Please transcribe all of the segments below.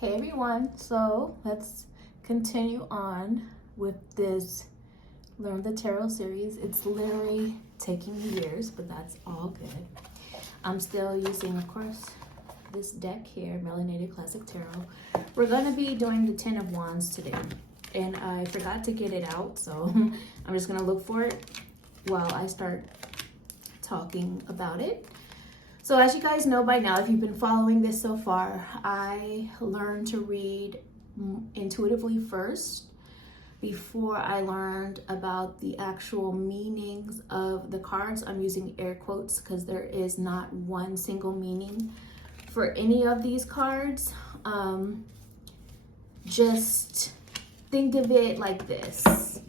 Hey everyone, so let's continue on with this Learn the Tarot series. It's literally taking me years, but that's all good. I'm still using, of course, this deck here, Melanated Classic Tarot. We're going to be doing the Ten of Wands today, and I forgot to get it out, so I'm just going to look for it while I start talking about it. So as you guys know by now, if you've been following this so far, I learned to read intuitively first before I learned about the actual meanings of the cards. I'm using air quotes because there is not one single meaning for any of these cards. Just think of it like this.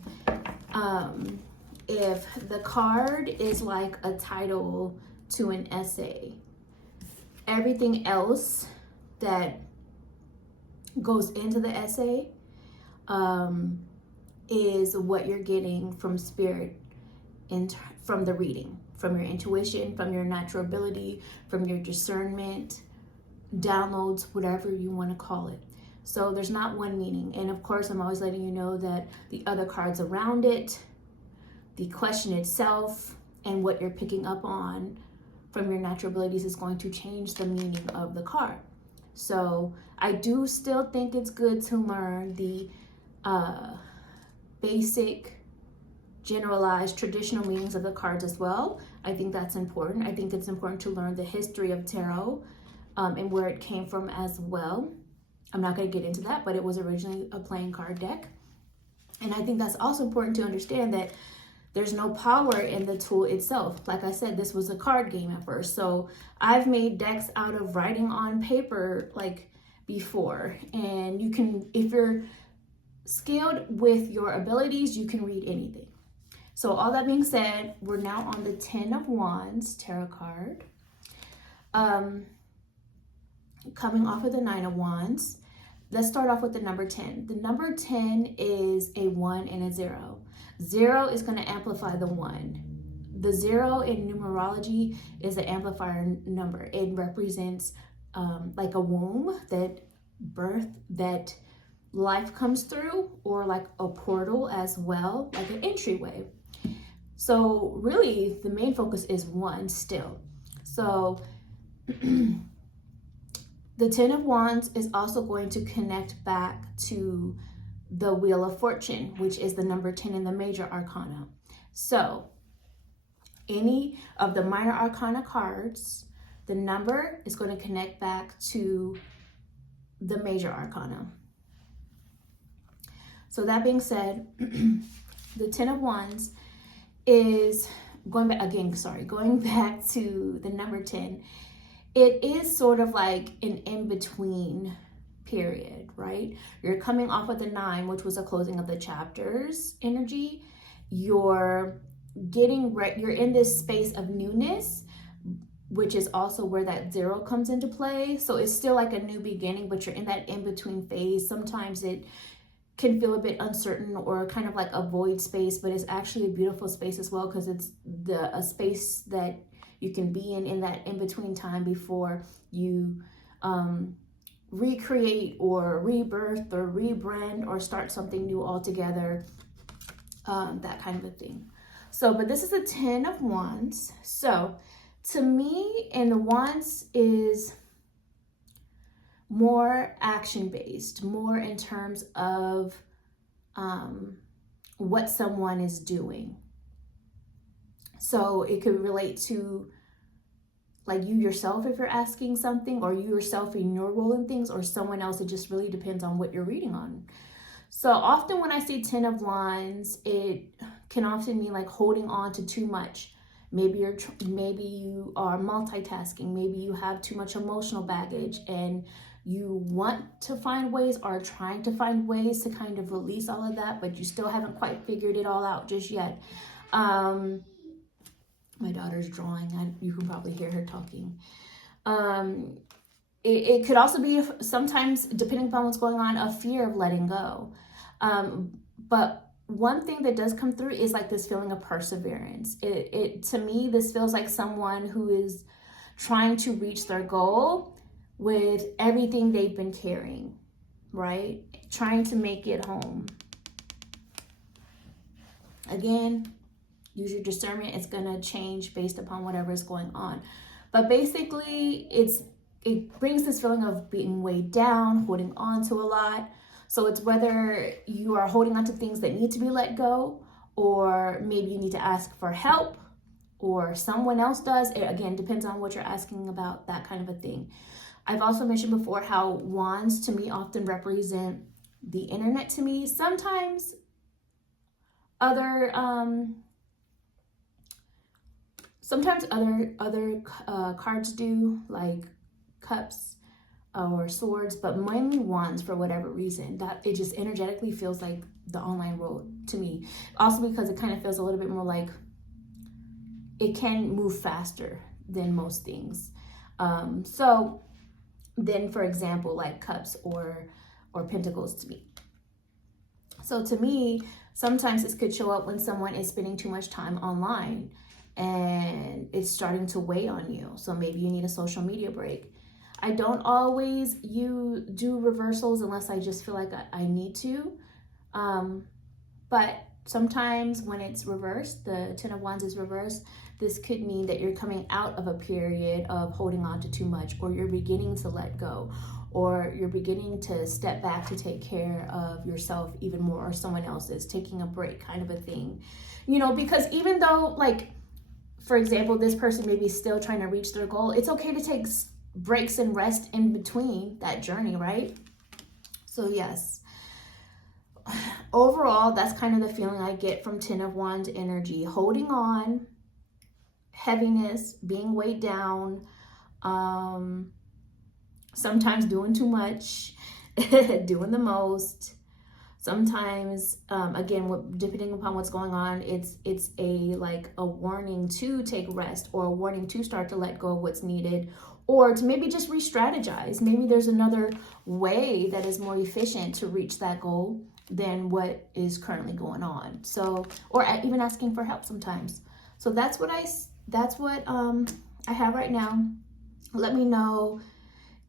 If the card is like a title to an essay, everything else that goes into the essay is what you're getting from spirit, from the reading, from your intuition, from your natural ability, from your discernment, downloads, whatever you want to call it. So there's not one meaning. And of course, I'm always letting you know that the other cards around it, the question itself, and what you're picking up on from your natural abilities is going to change the meaning of the card. So I do still think it's good to learn the basic, generalized, traditional meanings of the cards as well. I think that's important. I think it's important to learn the history of tarot and where it came from as well. I'm not going to get into that, but it was originally a playing card deck. And I think that's also important to understand that there's no power in the tool itself. Like I said, this was a card game at first. So I've made decks out of writing on paper like before. And you can, if you're skilled with your abilities, you can read anything. So all that being said, we're now on the Ten of Wands tarot card. Coming off of the Nine of Wands. Let's start off with the number 10. The number 10 is a 1 and a 0. 0 is going to amplify the 1. The 0 in numerology is an amplifier number. It represents like a womb, that birth, that life comes through, or like a portal as well, like an entryway. So really the main focus is 1 still. So the Ten of Wands is also going to connect back to the Wheel of Fortune, which is the number 10 in the Major Arcana. So any of the Minor Arcana cards, the number is going to connect back to the Major Arcana. So that being said, the Ten of Wands is going back to the number 10. It is sort of like an in-between period, right? You're coming off of the 9, which was a closing of the chapters energy. You're getting you're in this space of newness, which is also where that 0 comes into play. So it's still like a new beginning, but you're in that in-between phase. Sometimes it can feel a bit uncertain or kind of like a void space, but it's actually a beautiful space as well, because it's a space that you can be in that in-between time before you recreate or rebirth or rebrand or start something new altogether, that kind of a thing. So, but this is the Ten of Wands. So to me, and the Wands is more action-based, more in terms of what someone is doing. So it could relate to like you yourself if you're asking something, or you yourself in your role in things, or someone else. It just really depends on what you're reading on. So often when I see Ten of Wands, it can often mean like holding on to too much. Maybe you are multitasking. Maybe you have too much emotional baggage and you want to find ways, or are trying to find ways to kind of release all of that, but you still haven't quite figured it all out just yet. My daughter's drawing. You can probably hear her talking. It could also be, sometimes, depending upon what's going on, a fear of letting go. But one thing that does come through is like this feeling of perseverance. To me, this feels like someone who is trying to reach their goal with everything they've been carrying. right? Trying to make it home. Again, use your discernment. It's going to change based upon whatever is going on. But basically, it brings this feeling of being weighed down, holding on to a lot. So it's whether you are holding on to things that need to be let go, or maybe you need to ask for help, or someone else does. It, again, depends on what you're asking about, that kind of a thing. I've also mentioned before how wands to me often represent the internet to me. Sometimes other cards do, like cups or swords, but mainly wands for whatever reason. That it just energetically feels like the online world to me. Also because it kind of feels a little bit more like it can move faster than most things. So then, for example, like cups or pentacles to me. So to me, sometimes this could show up when someone is spending too much time online and it's starting to weigh on you. So maybe you need a social media break. I don't always do reversals unless I just feel like I need to. But sometimes when it's reversed, the Ten of Wands is reversed, this could mean that you're coming out of a period of holding on to too much, or you're beginning to let go, or you're beginning to step back to take care of yourself even more, or someone else is taking a break, kind of a thing. You know, because even though, like, for example, this person may be still trying to reach their goal, it's okay to take breaks and rest in between that journey, right? So yes, overall, that's kind of the feeling I get from Ten of Wands energy. Holding on, heaviness, being weighed down, sometimes doing too much, doing the most. Sometimes, again, depending upon what's going on, it's a warning to take rest, or a warning to start to let go of what's needed, or to maybe just re-strategize. Maybe there's another way that is more efficient to reach that goal than what is currently going on. So, or even asking for help sometimes. So that's what I have right now. Let me know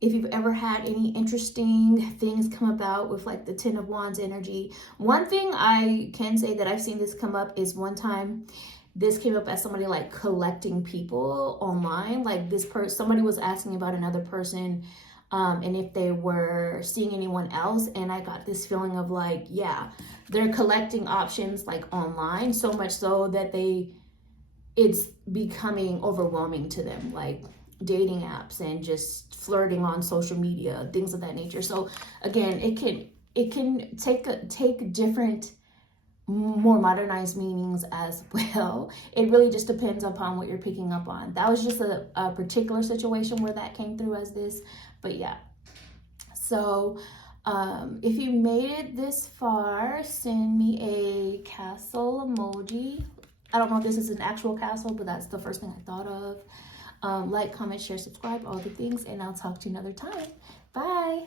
if you've ever had any interesting things come about with like the Ten of Wands energy. One thing I can say that I've seen this come up is one time this came up as somebody like collecting people online. Like somebody was asking about another person and if they were seeing anyone else. And I got this feeling of like, yeah, they're collecting options like online, so much so that it's becoming overwhelming to them, like dating apps and just flirting on social media, things of that nature. So again, it can take different, more modernized meanings as well. It really just depends upon what you're picking up on. That was just a particular situation where that came through as this, but yeah. So if you made it this far, send me a castle emoji. I don't know if this is an actual castle, but that's the first thing I thought of. Like, comment, share, subscribe, all the things, and I'll talk to you another time. Bye.